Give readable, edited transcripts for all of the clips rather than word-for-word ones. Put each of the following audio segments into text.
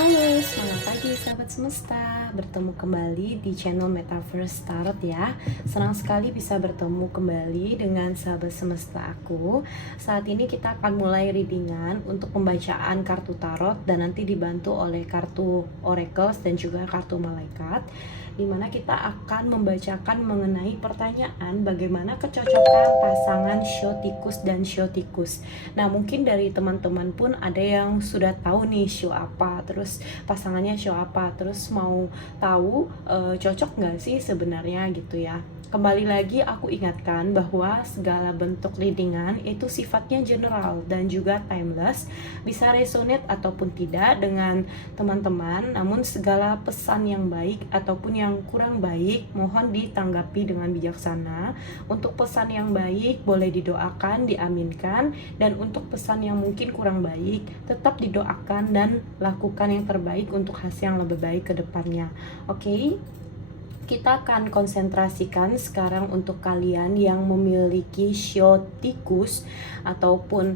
Halo, selamat pagi sahabat semesta. Bertemu kembali di channel Metaverse Tarot ya. Senang sekali bisa bertemu kembali dengan sahabat semesta aku. Saat ini kita akan mulai readingan untuk pembacaan kartu tarot dan nanti dibantu oleh kartu oracles dan juga kartu malaikat, dimana kita akan membacakan mengenai pertanyaan bagaimana kecocokan pasangan Shiotikus dan Shiotikus. Nah, mungkin dari teman-teman pun ada yang sudah tahu nih show apa, terus pasangannya show apa, terus mau tahu cocok nggak sih sebenarnya gitu ya. Kembali lagi aku ingatkan bahwa segala bentuk readingan itu sifatnya general dan juga timeless, bisa resonate ataupun tidak dengan teman-teman, namun segala pesan yang baik ataupun yang kurang baik mohon ditanggapi dengan bijaksana. Untuk pesan yang baik boleh didoakan, diaminkan, dan untuk pesan yang mungkin kurang baik tetap didoakan dan lakukan yang terbaik untuk hasil yang lebih baik ke depannya. Oke? Kita akan konsentrasikan sekarang untuk kalian yang memiliki Shiotikus ataupun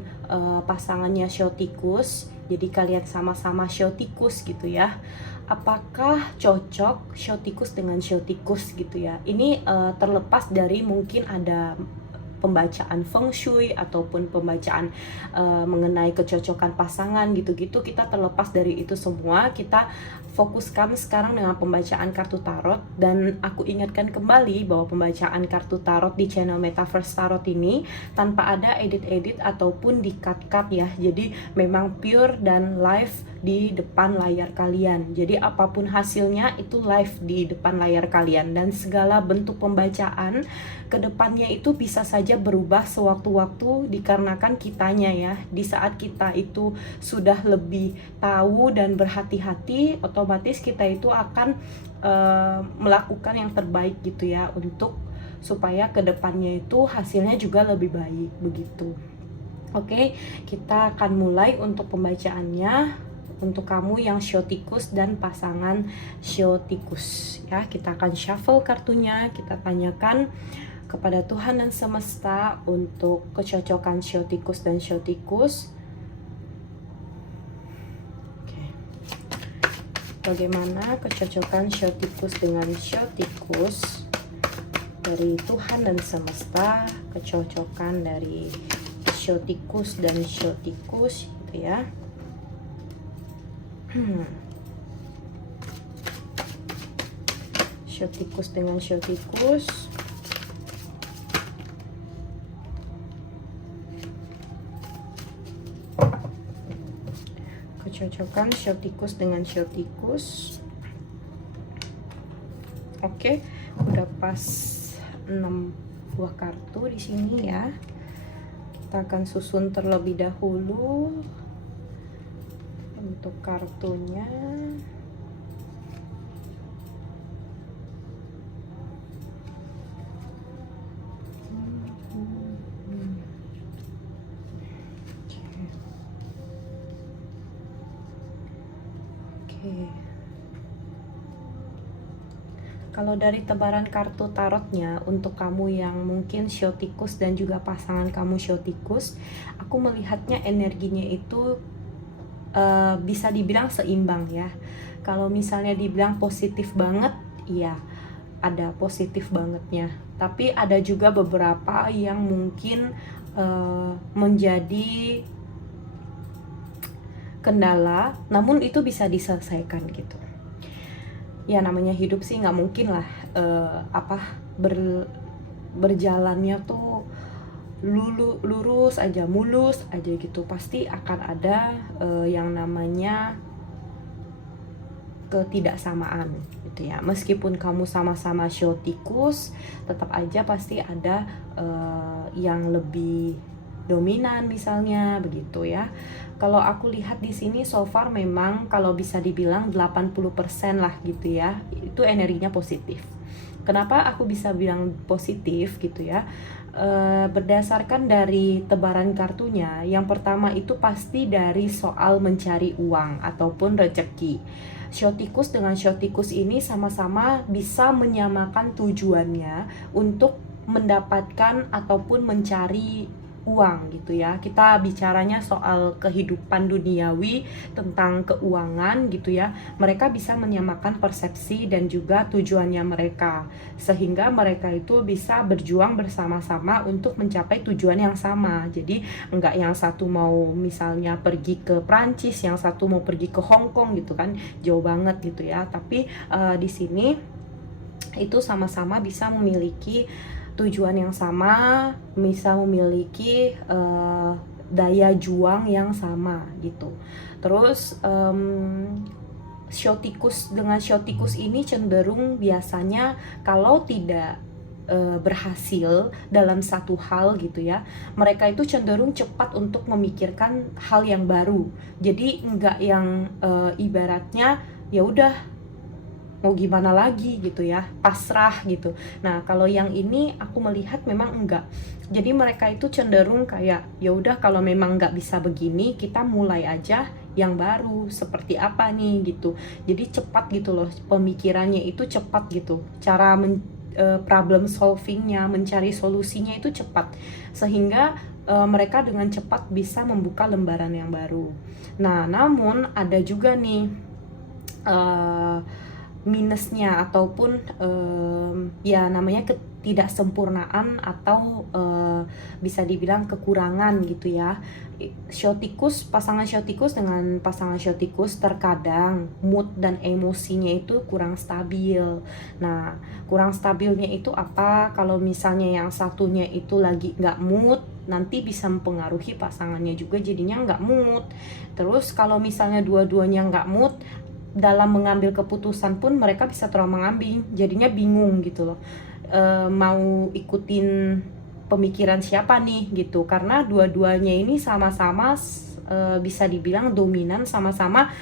pasangannya Shiotikus. Jadi kalian sama-sama Shiotikus gitu ya. Apakah cocok Shiotikus dengan Shiotikus gitu ya? Ini terlepas dari mungkin ada pembacaan feng shui ataupun pembacaan mengenai kecocokan pasangan gitu-gitu, kita terlepas dari itu semua. Kita fokuskan sekarang dengan pembacaan kartu tarot, dan aku ingatkan kembali bahwa pembacaan kartu tarot di channel Metaverse Tarot ini tanpa ada edit-edit ataupun di-cut-cut ya. Jadi memang pure dan live di depan layar kalian. Jadi apapun hasilnya itu live di depan layar kalian, dan segala bentuk pembacaan kedepannya itu bisa saja berubah sewaktu-waktu dikarenakan kitanya ya. Di saat kita itu sudah lebih tahu dan berhati-hati, otomatis kita itu akan melakukan yang terbaik gitu ya, untuk supaya kedepannya itu hasilnya juga lebih baik begitu. Oke, kita akan mulai untuk pembacaannya. Untuk kamu yang Shiotikus dan pasangan Shiotikus ya, kita akan shuffle kartunya, kita tanyakan kepada Tuhan dan semesta untuk kecocokan Shiotikus dan Shiotikus. Oke. Bagaimana kecocokan Shiotikus dengan Shiotikus dari Tuhan dan semesta, kecocokan dari Shiotikus dan Shiotikus gitu ya. Shiotikus dengan Shiotikus. Kecocokan Shiotikus dengan Shiotikus. Oke, udah pas 6 buah kartu di sini ya. Kita akan susun terlebih dahulu untuk kartunya. Kalau dari tebaran kartu tarotnya, untuk kamu yang mungkin Shiotikus dan juga pasangan kamu Shiotikus, aku melihatnya energinya itu bisa dibilang seimbang ya. Kalau misalnya dibilang positif banget, iya ada positif bangetnya. Tapi ada juga beberapa yang mungkin menjadi kendala, namun itu bisa diselesaikan gitu. Ya namanya hidup sih nggak mungkin lah berjalannya tuh lurus aja, mulus aja gitu. Pasti akan ada yang namanya ketidaksamaan gitu ya. Meskipun kamu sama-sama Shiotikus, tetap aja pasti ada yang lebih dominan misalnya begitu ya. Kalau aku lihat di sini so far memang kalau bisa dibilang 80% lah gitu ya. Itu energinya positif. Kenapa aku bisa bilang positif gitu ya? Berdasarkan dari tebaran kartunya, yang pertama itu pasti dari soal mencari uang ataupun rezeki. Shiotikus dengan Shiotikus ini sama-sama bisa menyamakan tujuannya untuk mendapatkan ataupun mencari uang gitu ya. Kita bicaranya soal kehidupan duniawi, tentang keuangan gitu ya. Mereka bisa menyamakan persepsi dan juga tujuannya mereka, sehingga mereka itu bisa berjuang bersama-sama untuk mencapai tujuan yang sama. Jadi enggak yang satu mau misalnya pergi ke Prancis, yang satu mau pergi ke Hong Kong gitu kan, jauh banget gitu ya. Tapi di sini itu sama-sama bisa memiliki tujuan yang sama, bisa memiliki daya juang yang sama gitu. Terus dengan show tikus ini cenderung biasanya kalau tidak berhasil dalam satu hal gitu ya, mereka itu cenderung cepat untuk memikirkan hal yang baru. Jadi enggak yang ibaratnya ya udah mau gimana lagi gitu ya, pasrah gitu. Nah kalau yang ini aku melihat memang enggak. Jadi mereka itu cenderung kayak ya udah kalau memang nggak bisa begini, kita mulai aja yang baru, seperti apa nih gitu. Jadi cepat gitu loh, pemikirannya itu cepat gitu, cara problem solvingnya, mencari solusinya itu cepat, sehingga mereka dengan cepat bisa membuka lembaran yang baru. Nah namun ada juga nih minusnya, ataupun ya namanya ketidaksempurnaan, atau bisa dibilang kekurangan gitu ya. Pasangan show tikus dengan pasangan show tikus terkadang mood dan emosinya itu kurang stabil. Nah kurang stabilnya itu apa? Kalau misalnya yang satunya itu lagi nggak mood, nanti bisa mempengaruhi pasangannya juga jadinya nggak mood. Terus kalau misalnya dua-duanya nggak mood, dalam mengambil keputusan pun mereka bisa terombang-ambing, jadinya bingung gitu loh, mau ikutin pemikiran siapa nih gitu, karena dua-duanya ini sama-sama bisa dibilang dominan, sama-sama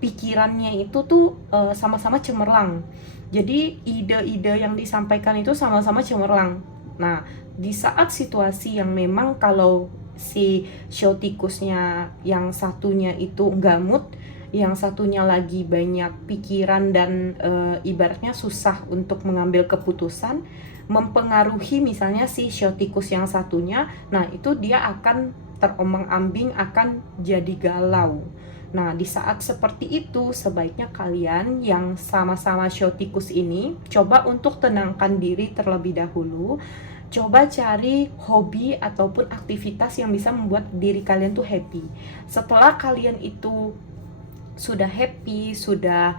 pikirannya itu tuh sama-sama cemerlang. Jadi ide-ide yang disampaikan itu sama-sama cemerlang. Nah di saat situasi yang memang kalau si show tikusnya yang satunya itu nggak mood, yang satunya lagi banyak pikiran dan ibaratnya susah untuk mengambil keputusan, mempengaruhi misalnya si show tikus yang satunya, nah itu dia akan terombang-ambing, akan jadi galau. Nah di saat seperti itu sebaiknya kalian yang sama-sama show tikus ini coba untuk tenangkan diri terlebih dahulu. Coba cari hobi ataupun aktivitas yang bisa membuat diri kalian tuh happy. Setelah kalian itu sudah happy, sudah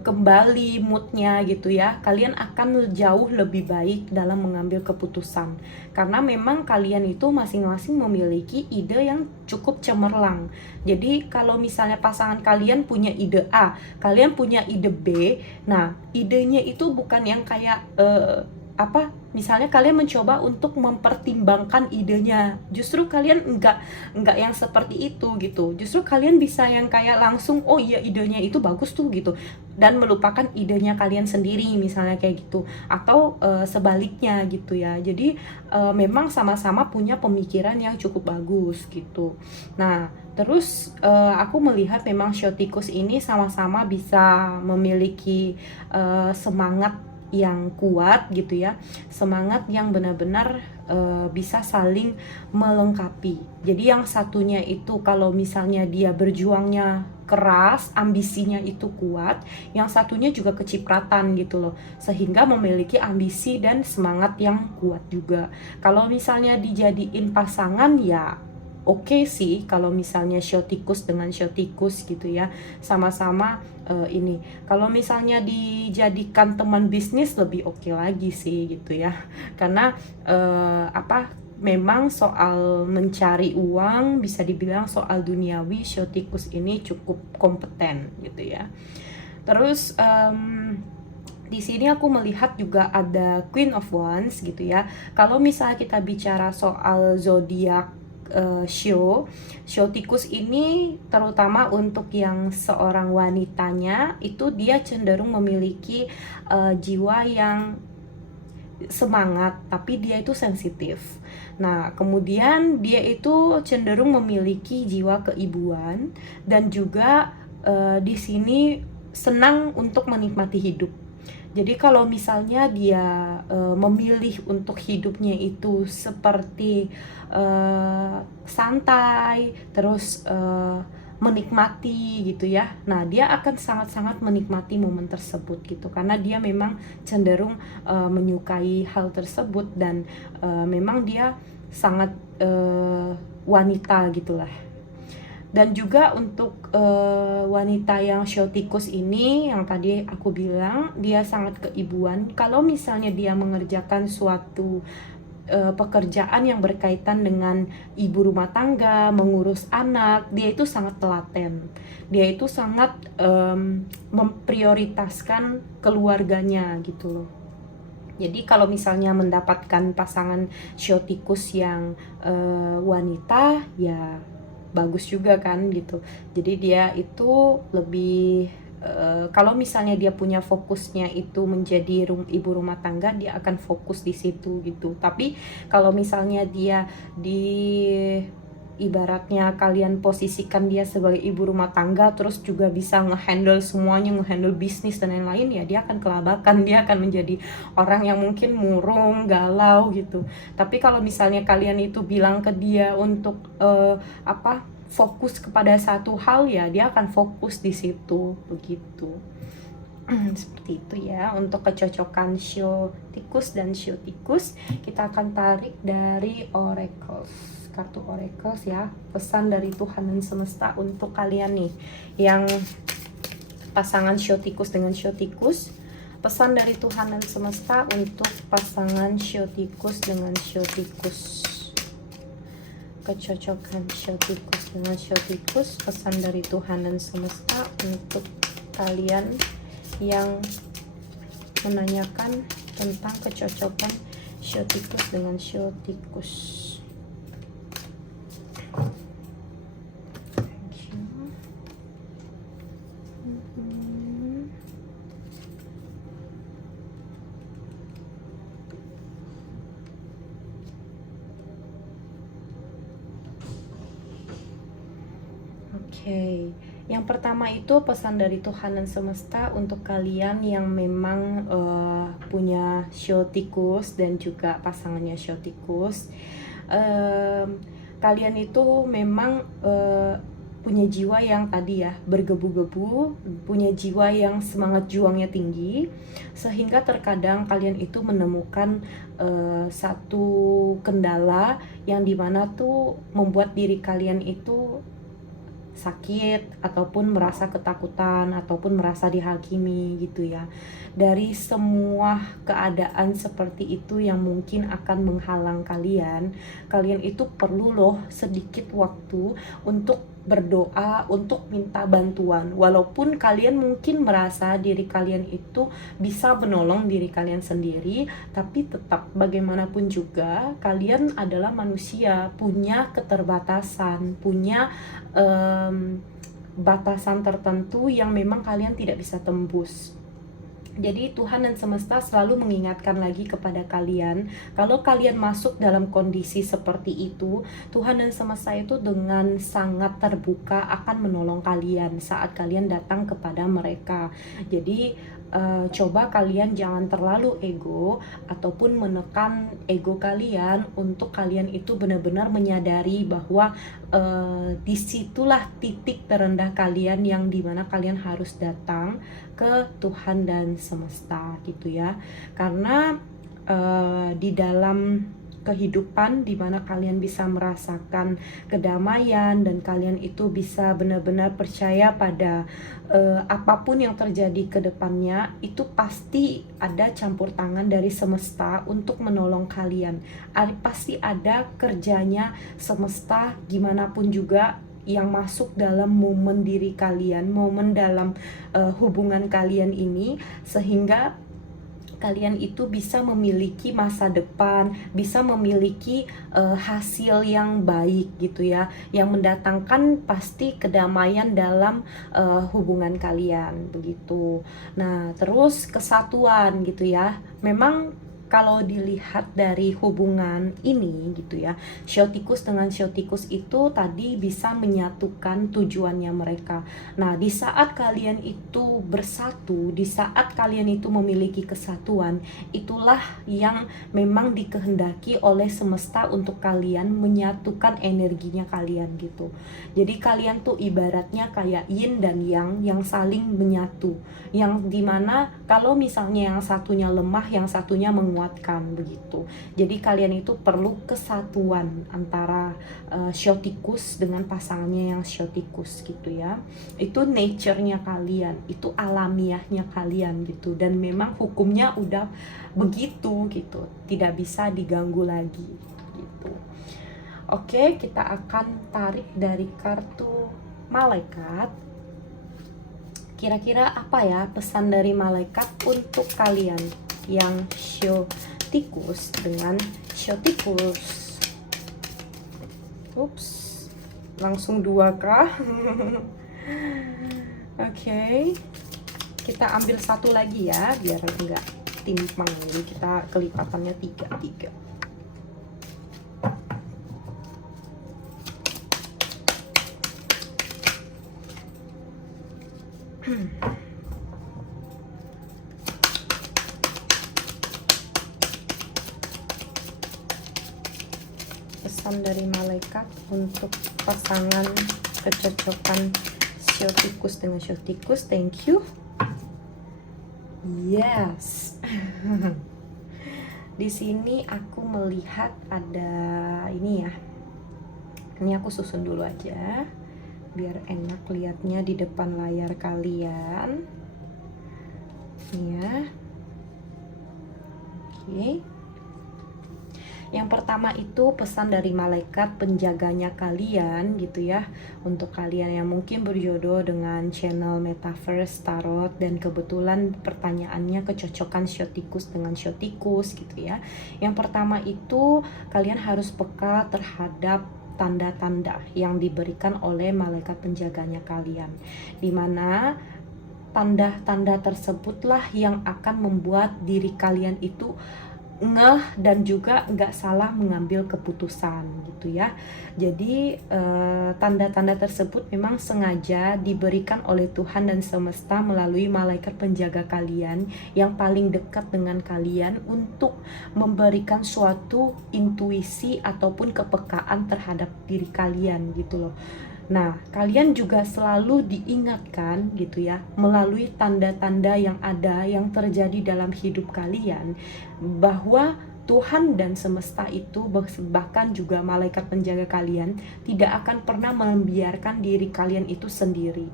kembali moodnya gitu ya, kalian akan jauh lebih baik dalam mengambil keputusan, karena memang kalian itu masing-masing memiliki ide yang cukup cemerlang. Jadi kalau misalnya pasangan kalian punya ide A, kalian punya ide B, nah idenya itu bukan yang kayak misalnya kalian mencoba untuk mempertimbangkan idenya, justru kalian enggak yang seperti itu gitu. Justru kalian bisa yang kayak langsung oh iya idenya itu bagus tuh gitu, dan melupakan idenya kalian sendiri misalnya kayak gitu, atau sebaliknya gitu ya. Jadi memang sama-sama punya pemikiran yang cukup bagus gitu. Nah terus aku melihat memang show tikus ini sama-sama bisa memiliki semangat yang kuat gitu ya, semangat yang benar-benar bisa saling melengkapi. Jadi yang satunya itu kalau misalnya dia berjuangnya keras, ambisinya itu kuat, yang satunya juga kecipratan gitu loh, sehingga memiliki ambisi dan semangat yang kuat juga. Kalau misalnya dijadiin pasangan ya oke sih, kalau misalnya show tikus dengan show tikus gitu ya, sama-sama ini. Kalau misalnya dijadikan teman bisnis lebih oke lagi sih gitu ya, karena memang soal mencari uang, bisa dibilang soal duniawi, show tikus ini cukup kompeten gitu ya. Terus di sini aku melihat juga ada Queen of Wands gitu ya. Kalau misalnya kita bicara soal zodiak show tikus ini, terutama untuk yang seorang wanitanya, itu dia cenderung memiliki jiwa yang semangat, tapi dia itu sensitif. Nah kemudian dia itu cenderung memiliki jiwa keibuan, dan juga di sini senang untuk menikmati hidup. Jadi kalau misalnya dia memilih untuk hidupnya itu seperti santai, terus menikmati gitu ya. Nah, dia akan sangat-sangat menikmati momen tersebut gitu, karena dia memang cenderung menyukai hal tersebut, dan memang dia sangat wanita gitulah. Dan juga untuk wanita yang show tikus ini, yang tadi aku bilang dia sangat keibuan. Kalau misalnya dia mengerjakan suatu pekerjaan yang berkaitan dengan ibu rumah tangga, mengurus anak, dia itu sangat telaten. Dia itu sangat memprioritaskan keluarganya gitu loh. Jadi kalau misalnya mendapatkan pasangan show tikus yang wanita, ya bagus juga kan gitu. Jadi dia itu lebih kalau misalnya dia punya fokusnya itu menjadi ibu rumah tangga, dia akan fokus di situ gitu. Tapi kalau misalnya dia ibaratnya kalian posisikan dia sebagai ibu rumah tangga, terus juga bisa ngehandle semuanya, ngehandle bisnis dan lain-lain, ya dia akan kelabakan, dia akan menjadi orang yang mungkin murung, galau gitu. Tapi kalau misalnya kalian itu bilang ke dia untuk fokus kepada satu hal, ya dia akan fokus di situ begitu. Seperti itu ya untuk kecocokan show tikus dan show tikus. Kita akan tarik dari oracles, kartu oracles ya, pesan dari Tuhan dan semesta untuk kalian nih yang pasangan show tikus dengan show tikus. Pesan dari Tuhan dan semesta untuk pasangan show tikus dengan show tikus. Kecocokan show tikus dengan show tikus, pesan dari Tuhan dan semesta untuk kalian yang menanyakan tentang kecocokan show tikus dengan show tikus. Oke, yang pertama itu pesan dari Tuhan dan semesta untuk kalian yang memang punya show tikus dan juga pasangannya show tikus. Kalian itu memang punya jiwa yang tadi ya, bergebu-gebu, punya jiwa yang semangat juangnya tinggi, sehingga terkadang kalian itu menemukan satu kendala yang dimana tuh membuat diri kalian itu sakit, ataupun merasa ketakutan, ataupun merasa dihakimi gitu ya. Dari semua keadaan seperti itu yang mungkin akan menghalang kalian, kalian itu perlu loh sedikit waktu untuk berdoa, untuk minta bantuan. Walaupun kalian mungkin merasa diri kalian itu bisa menolong diri kalian sendiri, tapi tetap bagaimanapun juga kalian adalah manusia, punya keterbatasan, punya batasan tertentu yang memang kalian tidak bisa tembus. Jadi Tuhan dan semesta selalu mengingatkan lagi kepada kalian, kalau kalian masuk dalam kondisi seperti itu, Tuhan dan semesta itu dengan sangat terbuka akan menolong kalian saat kalian datang kepada mereka. Jadi coba kalian jangan terlalu ego ataupun menekan ego kalian, untuk kalian itu benar-benar menyadari bahwa disitulah titik terendah kalian yang dimana kalian harus datang ke Tuhan dan semesta gitu ya. Karena di dalam kehidupan dimana kalian bisa merasakan kedamaian dan kalian itu bisa benar-benar percaya pada apapun yang terjadi ke depannya, itu pasti ada campur tangan dari semesta untuk menolong kalian. Pasti ada kerjanya semesta gimana pun juga yang masuk dalam momen diri kalian, momen dalam hubungan kalian ini, sehingga kalian itu bisa memiliki masa depan, bisa memiliki hasil yang baik gitu ya, yang mendatangkan pasti kedamaian dalam hubungan kalian begitu. Nah, terus kesatuan gitu ya. Memang kalau dilihat dari hubungan ini gitu ya, shio tikus dengan shio tikus itu tadi bisa menyatukan tujuannya mereka. Nah, di saat kalian itu bersatu, di saat kalian itu memiliki kesatuan, itulah yang memang dikehendaki oleh semesta untuk kalian menyatukan energinya kalian gitu. Jadi kalian tuh ibaratnya kayak yin dan yang saling menyatu, yang dimana kalau misalnya yang satunya lemah, yang satunya menguatkan begitu. Jadi kalian itu perlu kesatuan antara shio tikus dengan pasangannya yang shio tikus gitu ya. Itu nature-nya kalian, itu alamiahnya kalian gitu, dan memang hukumnya udah begitu gitu, tidak bisa diganggu lagi gitu. Oke, kita akan tarik dari kartu malaikat. Kira-kira apa ya pesan dari malaikat untuk kalian yang shio tikus dengan shio tikus? Ups, langsung 2 kah? Oke, kita ambil satu lagi ya biar enggak timpang. Jadi kita kelipatannya 3. Pesan dari malaikat untuk pasangan kecocokan shio tikus dengan shio tikus. Thank you. Yes. Di sini aku melihat ada ini ya. Ini aku susun dulu aja biar enak lihatnya di depan layar kalian. Ya. Oke. Yang pertama itu pesan dari malaikat penjaganya kalian gitu ya, untuk kalian yang mungkin berjodoh dengan channel Metaverse Tarot dan kebetulan pertanyaannya kecocokan shio tikus dengan shio tikus gitu ya. Yang pertama itu kalian harus peka terhadap tanda-tanda yang diberikan oleh malaikat penjaganya kalian, dimana tanda-tanda tersebutlah yang akan membuat diri kalian itu ngeh dan juga nggak salah mengambil keputusan gitu ya. Jadi tanda-tanda tersebut memang sengaja diberikan oleh Tuhan dan semesta melalui malaikat penjaga kalian yang paling dekat dengan kalian untuk memberikan suatu intuisi ataupun kepekaan terhadap diri kalian gitu loh. Nah, kalian juga selalu diingatkan gitu ya, melalui tanda-tanda yang ada, yang terjadi dalam hidup kalian, bahwa Tuhan dan semesta itu, bahkan juga malaikat penjaga kalian, tidak akan pernah membiarkan diri kalian itu sendiri.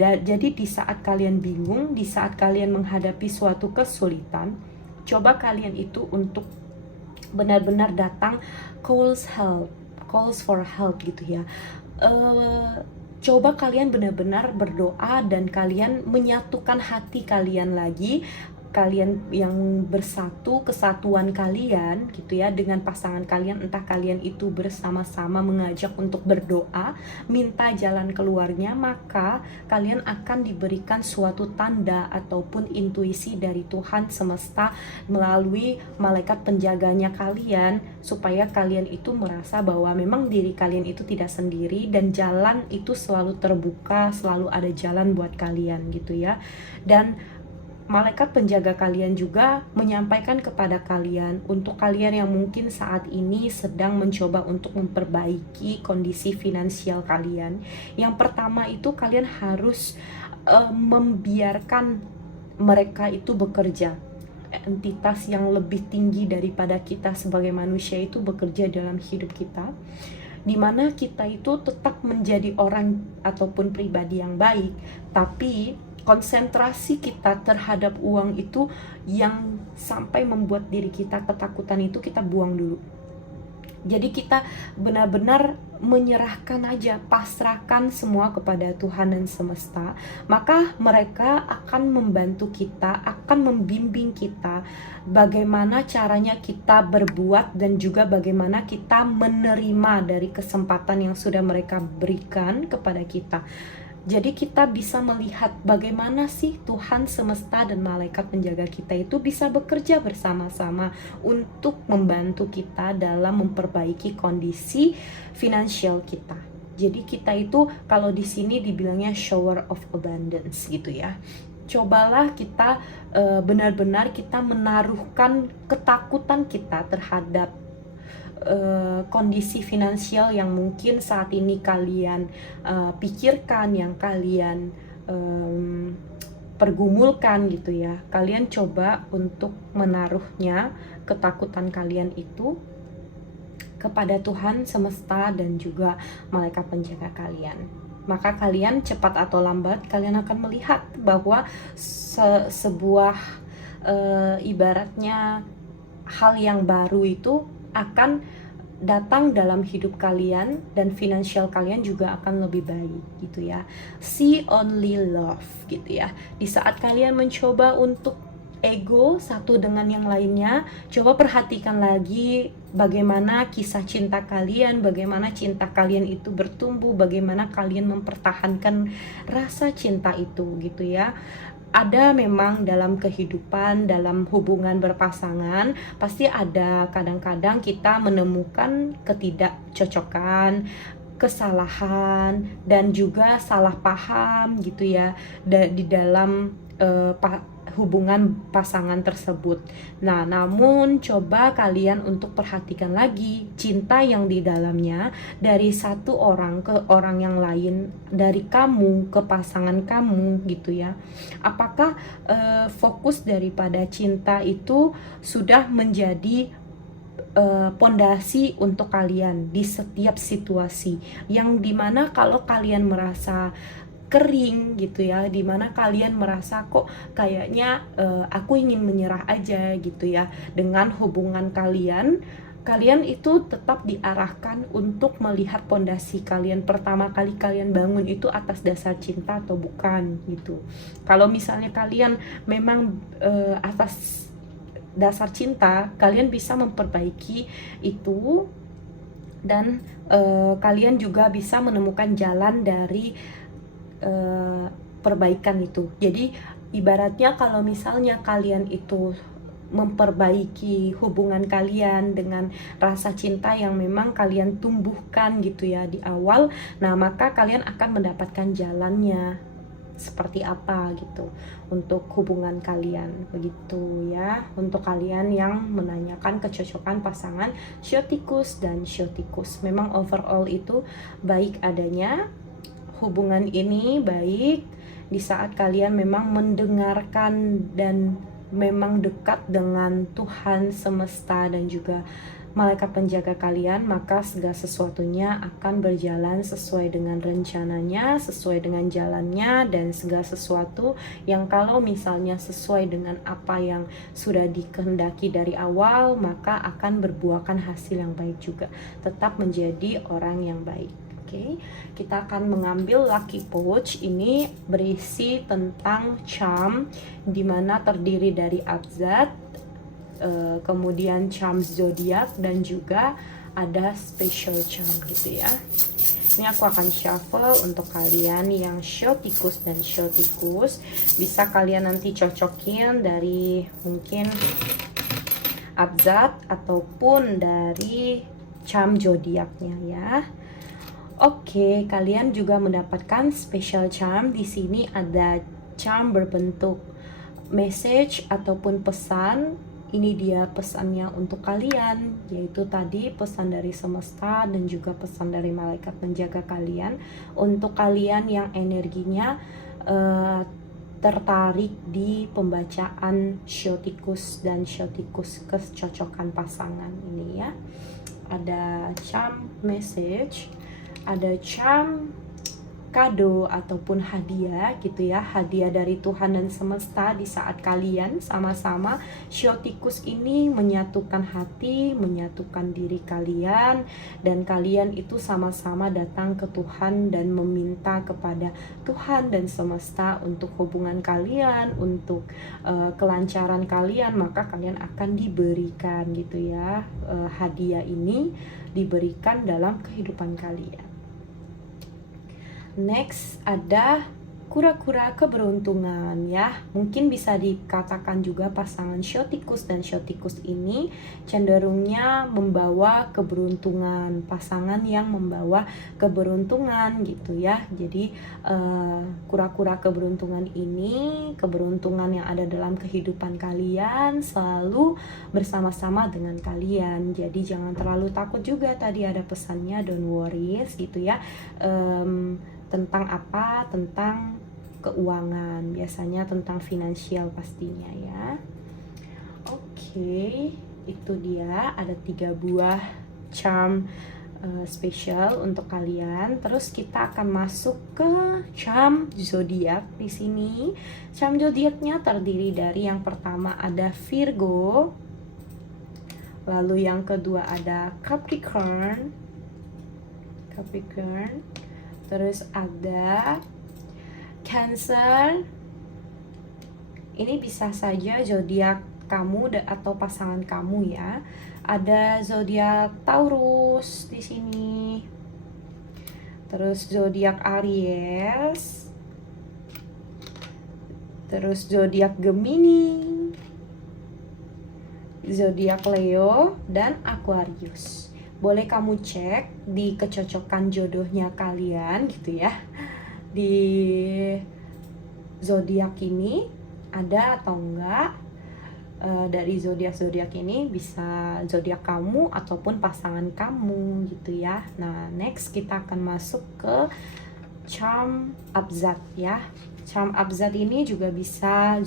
Jadi di saat kalian bingung, di saat kalian menghadapi suatu kesulitan, coba kalian itu untuk benar-benar datang calls for help gitu ya. Coba kalian benar-benar berdoa dan kalian menyatukan hati kalian lagi, kalian yang bersatu, kesatuan kalian gitu ya dengan pasangan kalian, entah kalian itu bersama-sama mengajak untuk berdoa, minta jalan keluarnya, maka kalian akan diberikan suatu tanda ataupun intuisi dari Tuhan semesta melalui malaikat penjaganya kalian, supaya kalian itu merasa bahwa memang diri kalian itu tidak sendiri dan jalan itu selalu terbuka, selalu ada jalan buat kalian gitu ya. Dan malaikat penjaga kalian juga menyampaikan kepada kalian, untuk kalian yang mungkin saat ini sedang mencoba untuk memperbaiki kondisi finansial kalian, yang pertama itu kalian harus membiarkan mereka itu bekerja. Entitas yang lebih tinggi daripada kita sebagai manusia itu bekerja dalam hidup kita, dimana kita itu tetap menjadi orang ataupun pribadi yang baik, tapi konsentrasi kita terhadap uang itu yang sampai membuat diri kita ketakutan itu kita buang dulu. Jadi kita benar-benar menyerahkan aja, pasrahkan semua kepada Tuhan dan semesta, maka mereka akan membantu kita, akan membimbing kita bagaimana caranya kita berbuat dan juga bagaimana kita menerima dari kesempatan yang sudah mereka berikan kepada kita. Jadi kita bisa melihat bagaimana sih Tuhan semesta dan malaikat penjaga kita itu bisa bekerja bersama-sama untuk membantu kita dalam memperbaiki kondisi finansial kita. Jadi kita itu kalau di sini dibilangnya shower of abundance gitu ya. Cobalah kita benar-benar kita menaruhkan ketakutan kita terhadap kondisi finansial yang mungkin saat ini kalian pikirkan, yang kalian pergumulkan gitu ya. Kalian coba untuk menaruhnya ketakutan kalian itu kepada Tuhan semesta dan juga malaikat penjaga kalian. Maka kalian cepat atau lambat kalian akan melihat bahwa sebuah ibaratnya hal yang baru itu akan datang dalam hidup kalian dan finansial kalian juga akan lebih baik gitu ya. See only love gitu ya. Di saat kalian mencoba untuk ego satu dengan yang lainnya, coba perhatikan lagi bagaimana kisah cinta kalian, bagaimana cinta kalian itu bertumbuh, bagaimana kalian mempertahankan rasa cinta itu gitu ya. Ada memang dalam kehidupan, dalam hubungan berpasangan, pasti ada kadang-kadang kita menemukan ketidakcocokan, kesalahan, dan juga salah paham gitu ya di dalam hubungan pasangan tersebut. Nah, namun coba kalian untuk perhatikan lagi cinta yang di dalamnya dari satu orang ke orang yang lain, dari kamu ke pasangan kamu gitu ya. Apakah fokus daripada cinta itu sudah menjadi pondasi untuk kalian di setiap situasi, yang dimana kalau kalian merasa kering gitu ya, dimana kalian merasa kok kayaknya aku ingin menyerah aja gitu ya dengan hubungan kalian, kalian itu tetap diarahkan untuk melihat pondasi kalian pertama kali kalian bangun itu atas dasar cinta atau bukan gitu. Kalau misalnya kalian memang atas dasar cinta, kalian bisa memperbaiki itu dan kalian juga bisa menemukan jalan dari perbaikan itu. Jadi ibaratnya kalau misalnya kalian itu memperbaiki hubungan kalian dengan rasa cinta yang memang kalian tumbuhkan gitu ya di awal, nah maka kalian akan mendapatkan jalannya seperti apa gitu untuk hubungan kalian, begitu ya. Untuk kalian yang menanyakan kecocokan pasangan Shiotikus dan Shiotikus, memang overall itu baik adanya. Hubungan ini baik di saat kalian memang mendengarkan dan memang dekat dengan Tuhan semesta dan juga malaikat penjaga kalian, maka segala sesuatunya akan berjalan sesuai dengan rencananya, sesuai dengan jalannya, dan segala sesuatu yang kalau misalnya sesuai dengan apa yang sudah dikehendaki dari awal, maka akan berbuahkan hasil yang baik juga. Tetap menjadi orang yang baik. Oke, kita akan mengambil lucky pouch. Ini berisi tentang charm, dimana terdiri dari abzad, kemudian charm zodiak, dan juga ada special charm gitu ya. Ini aku akan shuffle untuk kalian yang Shiotikus dan Shiotikus. Bisa kalian nanti cocokin dari mungkin abzad ataupun dari charm zodiaknya ya. Oke, kalian juga mendapatkan special charm. Di sini ada charm berbentuk message ataupun pesan. Ini dia pesannya untuk kalian, yaitu tadi pesan dari semesta dan juga pesan dari malaikat penjaga kalian. Untuk kalian yang energinya tertarik di pembacaan Shiotikus dan Shiotikus, kecocokan pasangan ini ya. Ada charm message, ada charm kado ataupun hadiah gitu ya, hadiah dari Tuhan dan semesta di saat kalian sama-sama Shiotikus ini menyatukan hati, menyatukan diri kalian, dan kalian itu sama-sama datang ke Tuhan dan meminta kepada Tuhan dan semesta untuk hubungan kalian, untuk kelancaran kalian, maka kalian akan diberikan gitu ya, hadiah ini diberikan dalam kehidupan kalian. Next ada kura-kura keberuntungan ya. Mungkin bisa dikatakan juga pasangan shio tikus dan shio tikus ini cenderungnya membawa keberuntungan, pasangan yang membawa keberuntungan gitu ya. Jadi kura-kura keberuntungan ini, keberuntungan yang ada dalam kehidupan kalian selalu bersama-sama dengan kalian. Jadi jangan terlalu takut juga, tadi ada pesannya don't worries gitu ya. Tentang apa? Tentang keuangan, biasanya tentang finansial pastinya ya. Oke, itu dia ada 3 buah charm spesial untuk kalian. Terus kita akan masuk ke charm zodiak di sini. Charm zodiaknya terdiri dari yang pertama ada Virgo, lalu yang kedua ada Capricorn, terus ada Cancer. Ini bisa saja zodiak kamu atau pasangan kamu ya. Ada zodiak Taurus di sini. Terus zodiak Aries. Terus zodiak Gemini, zodiak Leo dan Aquarius. Boleh kamu cek di kecocokan jodohnya kalian gitu ya. Di zodiak ini ada atau enggak. Dari zodiak ini bisa zodiak kamu ataupun pasangan kamu gitu ya. Nah, next kita akan masuk ke charm abzad ya. Charm abzad ini juga bisa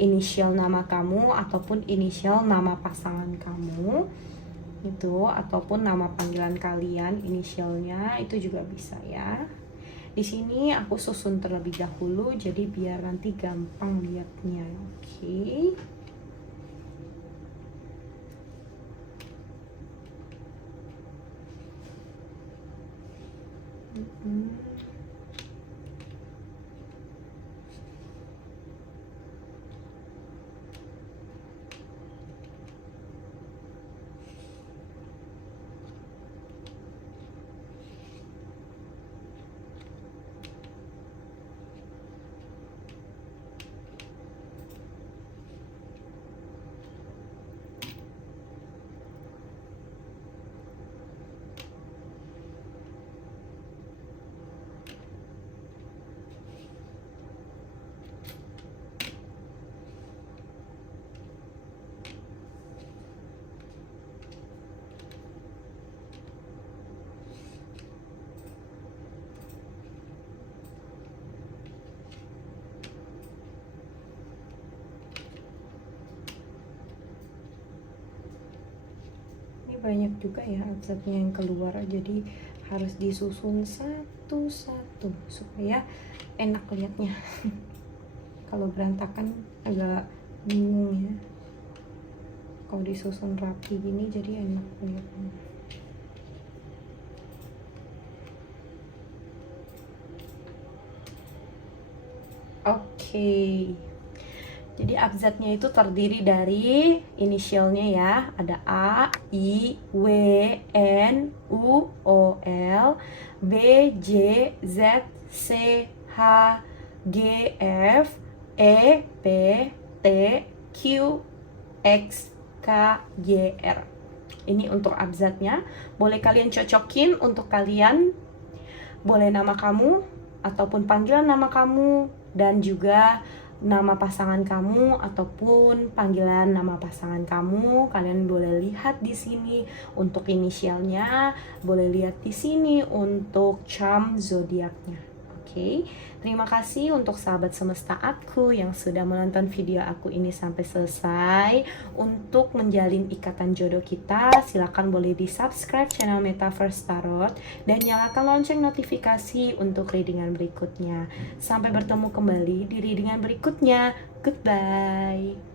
inisial nama kamu ataupun inisial nama pasangan kamu itu, ataupun nama panggilan kalian inisialnya itu juga bisa ya. Di sini aku susun terlebih dahulu jadi biar nanti gampang lihatnya. Oke. Banyak juga ya abzadnya yang keluar, jadi harus disusun satu-satu supaya enak lihatnya. Kalau berantakan agak bingung ya. Kalau disusun rapi gini jadi enak lihatnya. Oke. Jadi abzadnya itu terdiri dari inisialnya ya. Ada A, I, W, N, U, O, L, B, J, Z, C, H, G, F, E, P, T, Q, X, K, Y, R. Ini untuk abzadnya. Boleh kalian cocokin untuk kalian. Boleh nama kamu ataupun panggilan nama kamu dan juga nama pasangan kamu ataupun panggilan nama pasangan kamu. Kalian boleh lihat di sini untuk inisialnya, boleh lihat di sini untuk charm zodiaknya. Oke. Terima kasih untuk sahabat semesta aku yang sudah menonton video aku ini sampai selesai. Untuk menjalin ikatan jodoh kita, silakan boleh di-subscribe channel Metaverse Tarot dan nyalakan lonceng notifikasi untuk readingan berikutnya. Sampai bertemu kembali di readingan berikutnya. Goodbye.